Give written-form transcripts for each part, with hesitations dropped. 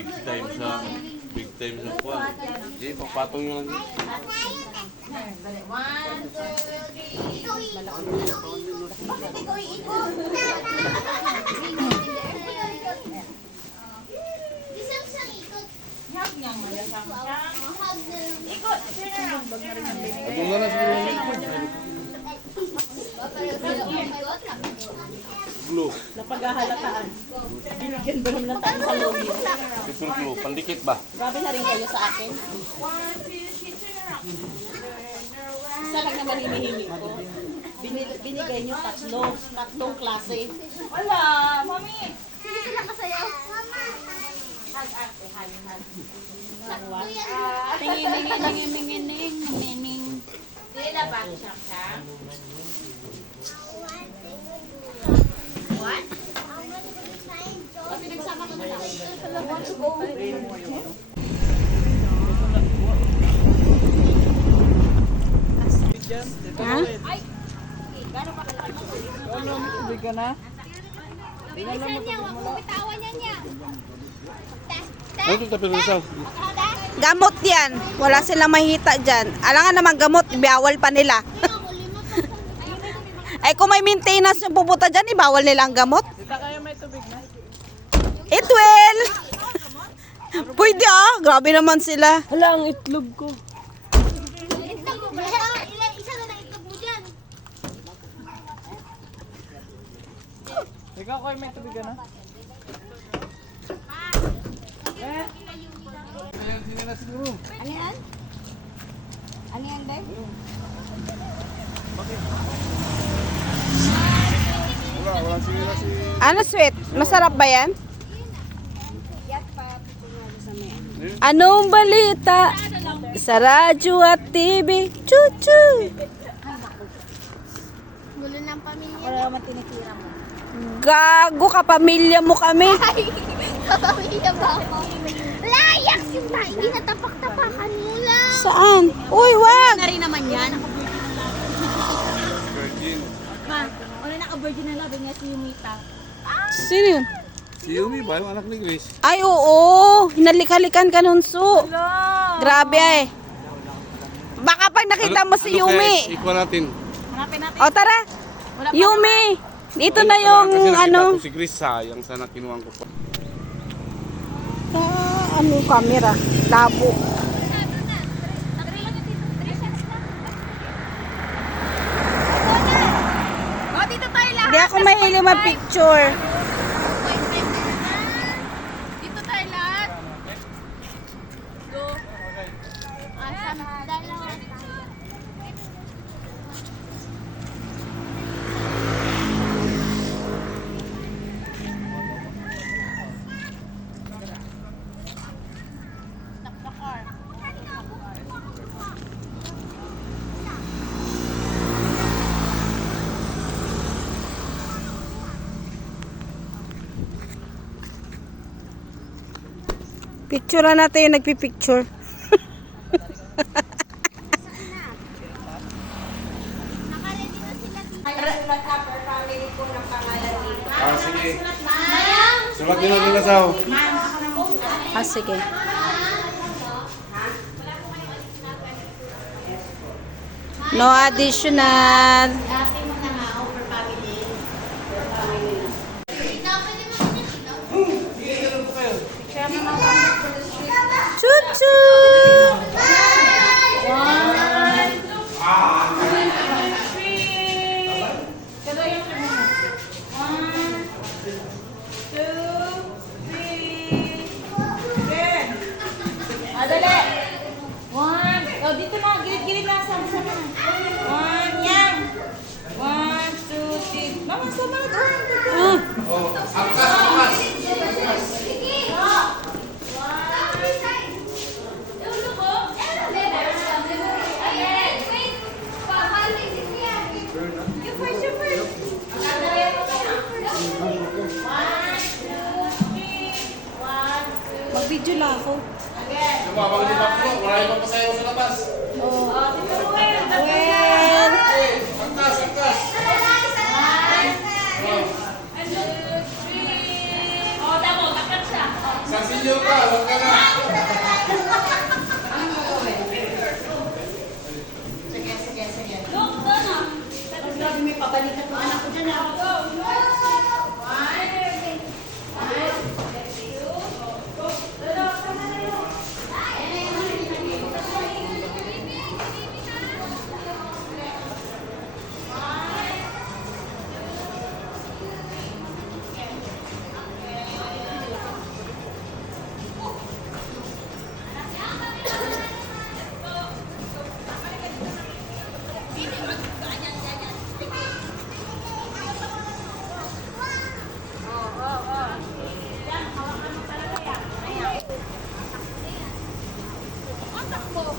Big time sa kuwan. Hindi, pagpatong yun. 1, 2, 3. Bakit ikaw iikot? Isang ikot. Hag niya mo ya sang. Ikot. Atong na siguro ng glue. Napaghahalataan. Binigyan ba naman ng tayo sa lobby? Super glue. Pandikit ba? Grabe na rin kayo sa akin. Isa lang naman hinihingi ko. Binigay niyo tatlong klase. Wala, mami. Sige sila kasayaw. Hag ate, hag. Sakto yan. Tingin. Sila ba siya ka? What? Kasi nagsama ka na lang. Ha? Bilisan niya, wag mo bitawan niya. Ano ito tapos isa? Gamot yan. Wala silang mahita dyan. Alangan naman gamot, bawal pa nila. Ay kung may maintenance yung pupunta dyan, bawal nila ang gamot. It will. Pwede ah, grabe naman sila. Hala, ang itlog ko. Itlog mo ba? Isa na lang itlog mo dyan. Ikaw ko'y may tubig ka na? Ayan, sino na siguro? Ano yan? Ano yan, Bek? Walang sino na si... Ano sweet? Masarap ba yan? Anong balita? Sa radyo at TV. Chuchu! Gulo ng pamilya. Wala naman tinitira mo. Gago ka, pamilya mo kami. Kapamilya ba ako? Layak yung tayo. Tinatapak-tapakan mo lang. Saan? Uy, wag! Na rin naman yan. Virgin. Ma, wala naka-virgin na labi nga si Yumita. Sino yun? Si Yumi ba? Yung anak ni Grace? Ay, oo. Hinalik-halikan ka nun, Su. Grabe ay. Baka pag nakita mo si Yumi. Ikuha natin. Hanapin natin. O tara. Yumi. Dito na Kasi yung nakita ano. ko si Grace, sayang sana kinuha ko pa. Ano camera? Labo. Oh, dito tayo lahat. Hindi ako mahilig mag-picture. Dito tayo lahat. Go. Asam dalawa. Picture natin yung nagpipicture. Nakaredy na sila dito. Sige. Sulat nyo na nila sao. Ah, sige. No additional. Dati mo na nga over family. Pwede mo na dito. Chuchu! Dali. One. Oh, dito na. Gilid-gilid na. Sama-sama na. One. Yang. One, two, three. Mama, sama na doon. Mag-video lang ako. Mabang din ako. Marami pa pasayaw sa labas. Well, Angkas, angkas. Oh, damo. Takat siya. Saan si senior ka. Huwag ka na. Sige.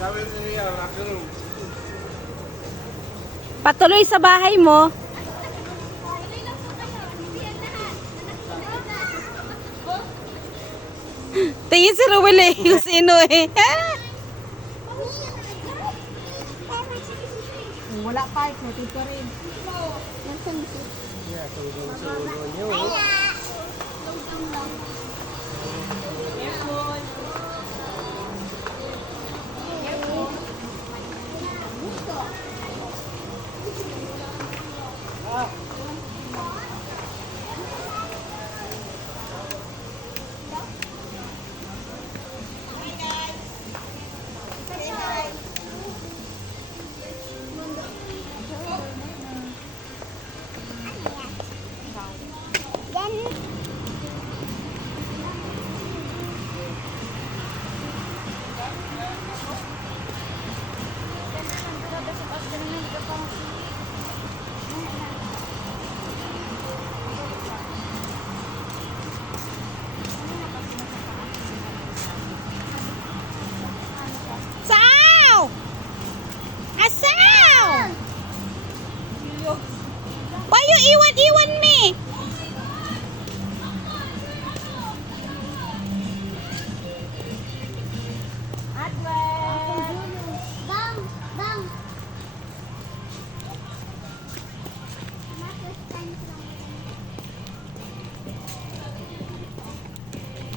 Sabi niya, locker room. Patuloy sa bahay mo. Tingin si Ruel eh, yung sino eh. Wala pa, natito rin. Yeah, tulong sa ulo niyo. Saw! Asaw! Why you iwan me? Bang! Bang!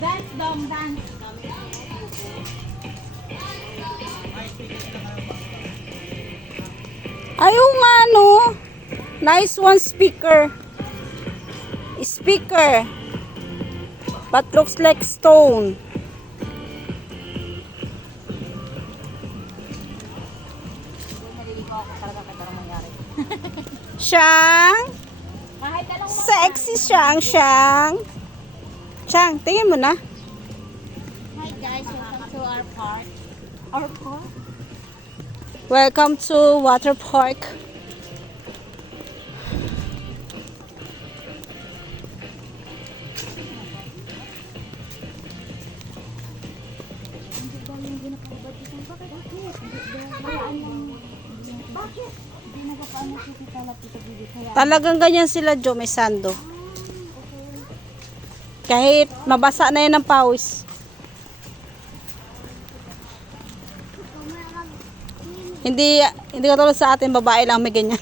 Dance, Dom, dance. Ayaw nga no. Nice one speaker. Speaker. But looks like stone. Siyang. Kahit anong Sexy siyang. Siyang, tingin mo na. Hi guys, welcome to our park. Our park? Welcome to water park. Talagang ganyan sila, Jo, may sando. Kahit mabasa na yan ng pawis. Hindi katulad sa atin, babae lang may ganyan.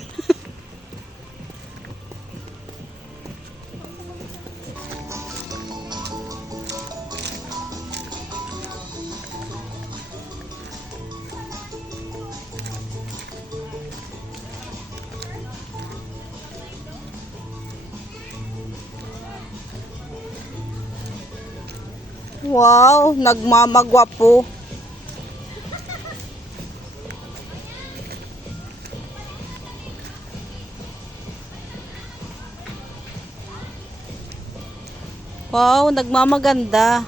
Wow, nagmamagwapo. Wow, nagmamaganda.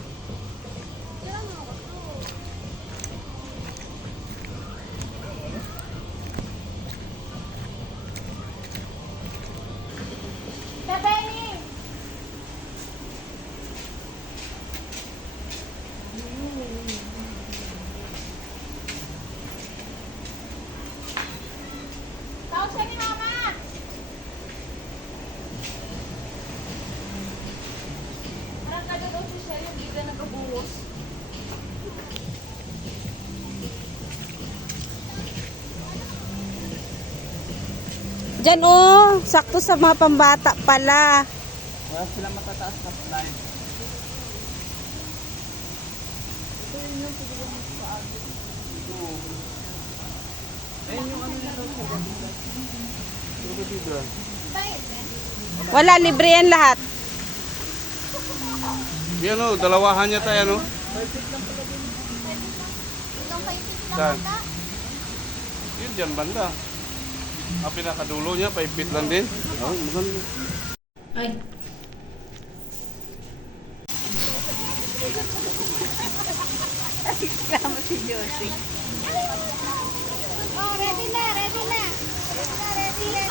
Diyan oh, sakto sa mga pambata pala. Wala silang matataas na slide. Wala, libre yan lahat. Yan o, dalawahan niya tayo, no? Saan? Yun dyan, banda. Ang pinakadulo niya, 5 feet lang din. Oh, maganda. Ay. Oh, ready na, ready na. Ready na.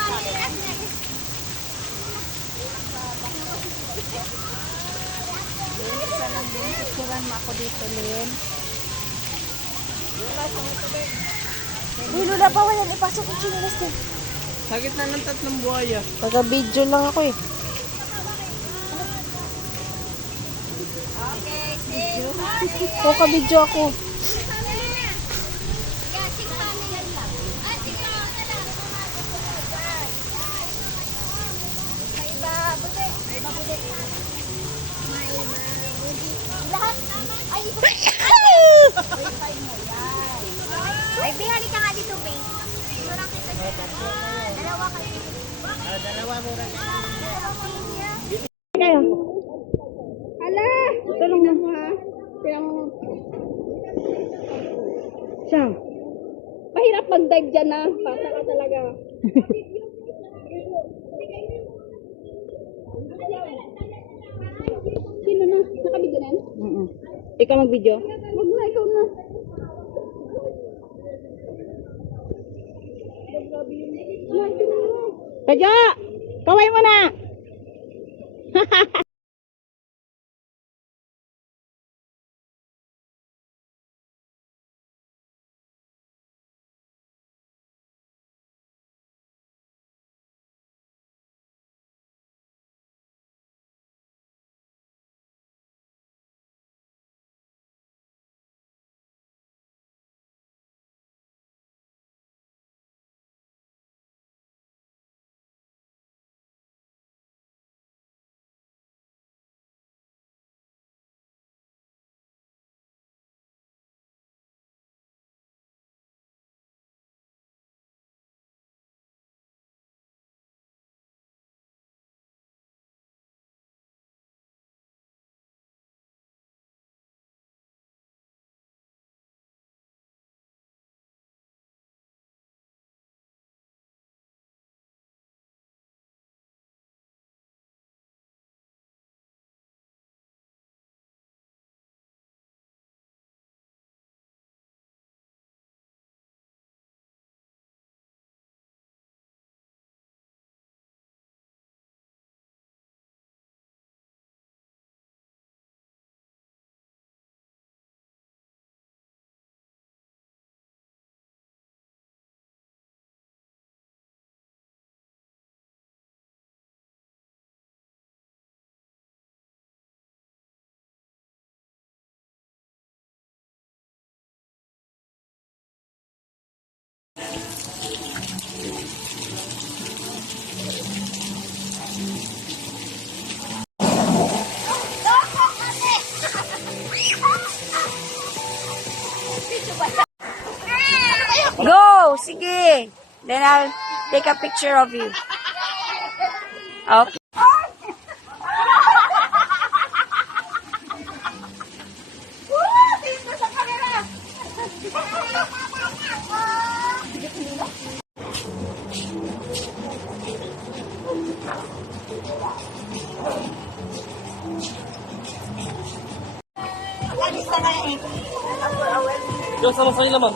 Isa lang din. Picturean mo ako dito, Lin. Uy, Lula, bawal yan. Ipasok yung chinilas din. Sa gitna ng tatlong buhaya. Taga-video lang ako eh. O, ka-video ako. Family na. Yeah, sing family lang. Ah, sige. Iba, buti. Iba, buti. Lahat. Ay, ay, bingali ka nga dito, babe. Surang kita dito. Dalawa kayo. Dalawa mo rin. Hala! Tulong na mo, ha? Kaya mo. Siya. Mahirap mag-dive dyan, ha? Pasa ka talaga. Sino na? Nakabidyo na? Ikaw mag-video? Wag na, ikaw na. Kadyo! Kaway mo na! Go! Sige! Then I'll take a picture of you. Okay. Diyos, sama sa'yo naman.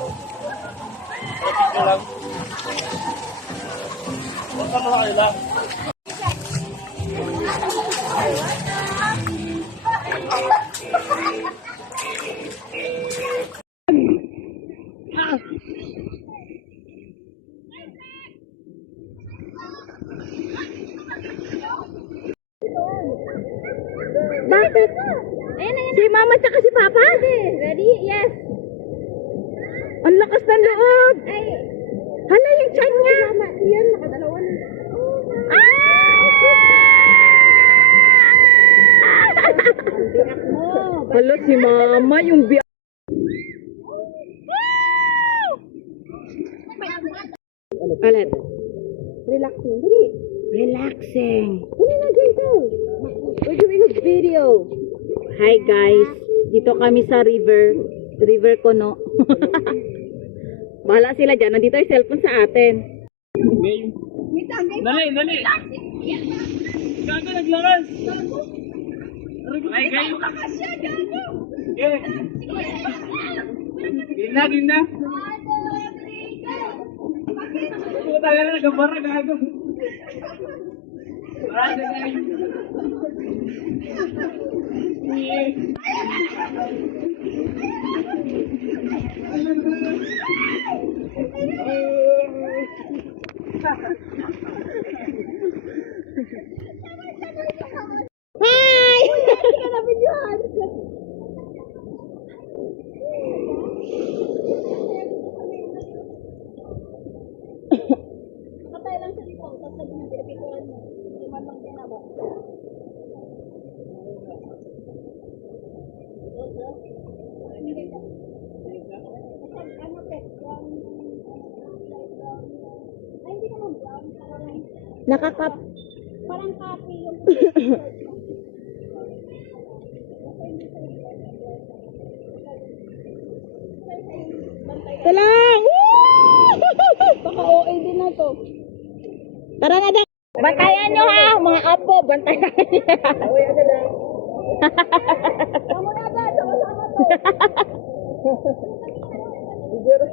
Picture lang. Huwag ka mga kayo lang. Bakit? Si Mama tsaka si Papa? Ready? Yes. Ang lakas ng loob! Ay. Hala yung chan niya! Mama, yan, nakadalawa na. Hala si Mama, yung Ulit. Relaxing. Dali. Relaxing. Dali na, Jason. We're doing a video. Hi guys. Dito kami sa river. River Kono. Bahala sila dyan. Nandito yung cellphone sa atin. Dali, dali. Gago, naglakas. Ay, kayo. Okay. Gina, gina. Puta ka na, nagkabara, gago. Marami na kayo. Nakakap. Parang copy yung Talang! Baka OA din na to. Tara na, Dek. Bantayan nyo ha, mga apo. Bantayan nyo.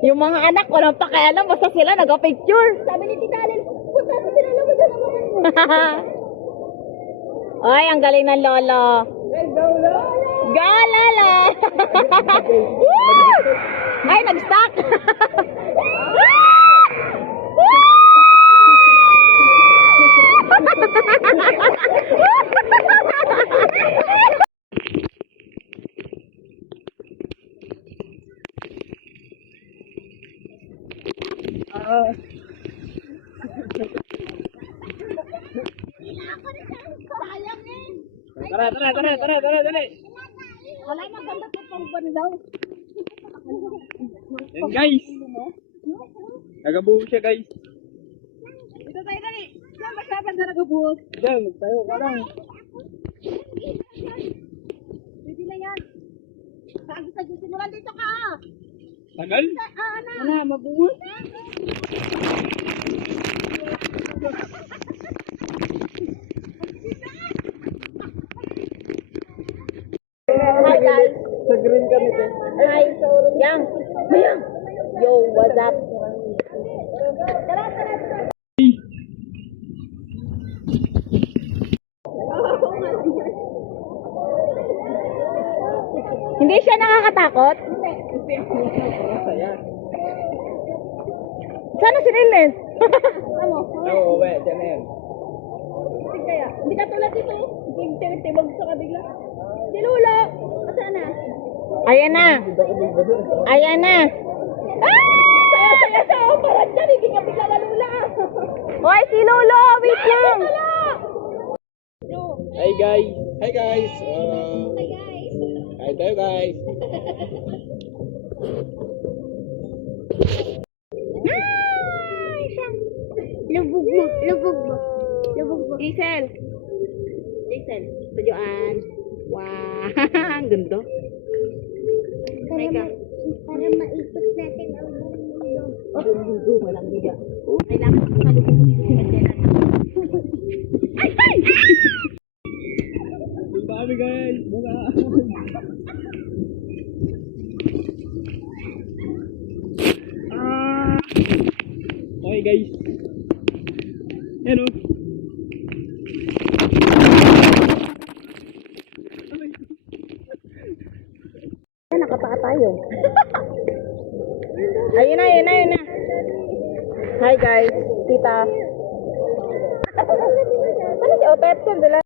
Yung mga anak, walang pakialam. Basta sila nag-picture. sabi ni Tita Alel, punta sa sila naman sa naman mo. Ay, ang galing ng lolo. Go, lolo! Ay, nag-stuck! Sayang eh. Tara, tara, tara, tara, tara, dali. Wala maganda to pang bandaw. Yan, guys. Nagabuo siya, guys. Ito tayo dali. Saan masyabang na nagabot? Diyan, tayo ka lang. Pwede na yan. Saan sa simulan dito ka? Tagal? Ana, mabuhos. Hi, guys. Sa green kami, te. Hi. Yang. Yang. Yo, what's up? Hindi siya nakakatakot? Sana si Nilnes? Oo, we, dyan na yan. Kaya, hindi ka tulad dito. Tibag sa kabigla. Si Lula. Saan na? Ayan na. Ayan na. Saya sa parang dyan. Hindi ka bigla na Lula. Hoy, si Lolo. Wait lang. Hi, guys. Hi, guys. Hi guys. Hi tayo, guys. Lubog mo. Lubog mo. Lubog mo. Giselle. Giselle. Tujuan. Wah, ang ganda. Mega. Para maikot natin ang buong mundo. Buong mundo, walang hiya. Kailangan ko kalubog mo dito si Magdalena. Bye, guys. Bye. Okay, guys. Hello. Nakapaka tayo. Ayun na, ayun na, ayun na. Hi guys, tita. Ano si Otet? Sandala.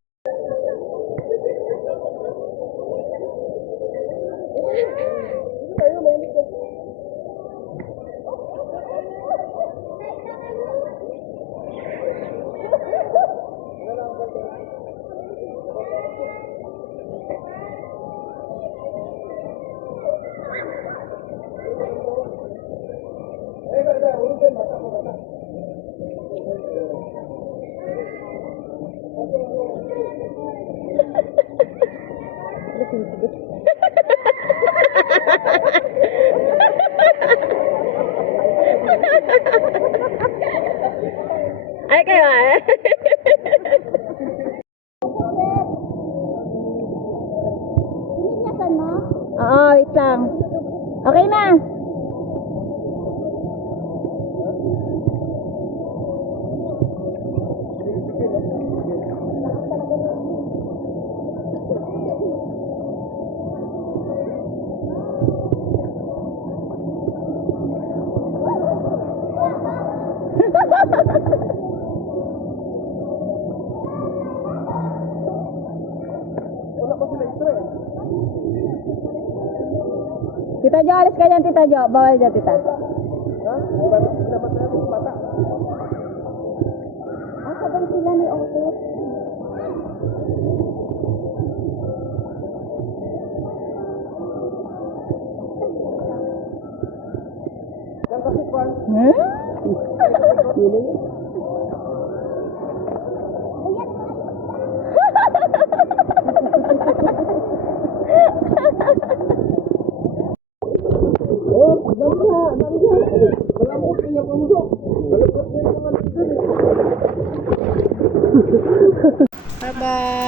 Okay na. Tita Jo, alis ka dyan, Tita Jo. Bawal dyan, Tita. Ah, sabay sila ni Otis. Bye-bye.